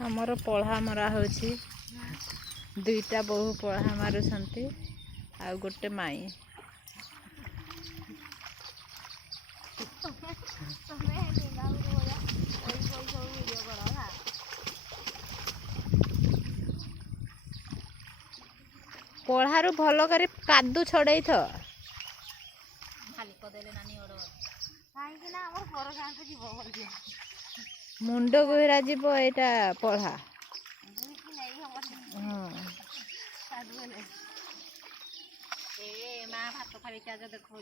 हमर पढ़ा मरा होची दुईटा बहु पढ़ा मारुछंती आ गोटे माई पढ़ारू भल कर कादू छड़े थ मुंड गुहरा जीव यहाँ पढ़ा भात खाली देखो